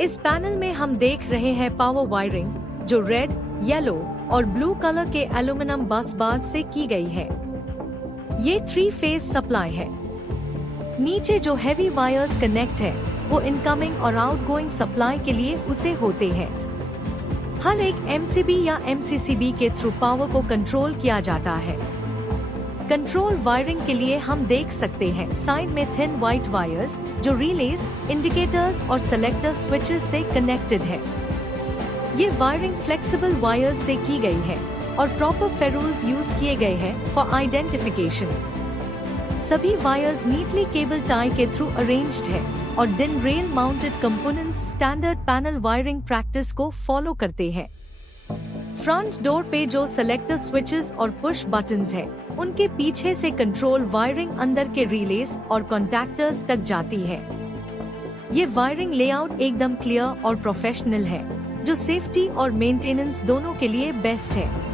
इस पैनल में हम देख रहे हैं पावर वायरिंग, जो रेड, येलो और ब्लू कलर के एल्यूमिनियम बस बार्स से की गई है। ये 3 फेज सप्लाई है। नीचे जो हैवी वायर्स कनेक्ट है वो इनकमिंग और आउटगोइंग सप्लाई के लिए उसे होते हैं। हर एक एमसीबी या एमसीसीबी के थ्रू पावर को कंट्रोल किया जाता है। कंट्रोल वायरिंग के लिए हम देख सकते हैं साइड में थिन व्हाइट वायर्स, जो रिलेज, इंडिकेटर्स और सेलेक्टर स्विचेस से कनेक्टेड है। ये वायरिंग फ्लेक्सिबल वायर्स से की गई है और प्रॉपर फेरूल्स यूज किए गए हैं फॉर आइडेंटिफिकेशन। सभी वायर्स नीटली केबल टाई के थ्रू अरेंज्ड है और दिन rail mounted components standard panel wiring practice को फॉलो करते हैं। फ्रंट डोर पे जो सेलेक्टर स्विचेस और पुश बटन्स है, उनके पीछे से कंट्रोल वायरिंग अंदर के रिलेस और कॉन्टैक्टर्स तक जाती है। ये वायरिंग लेआउट एकदम क्लियर और प्रोफेशनल है, जो सेफ्टी और मेंटेनेंस दोनों के लिए बेस्ट है।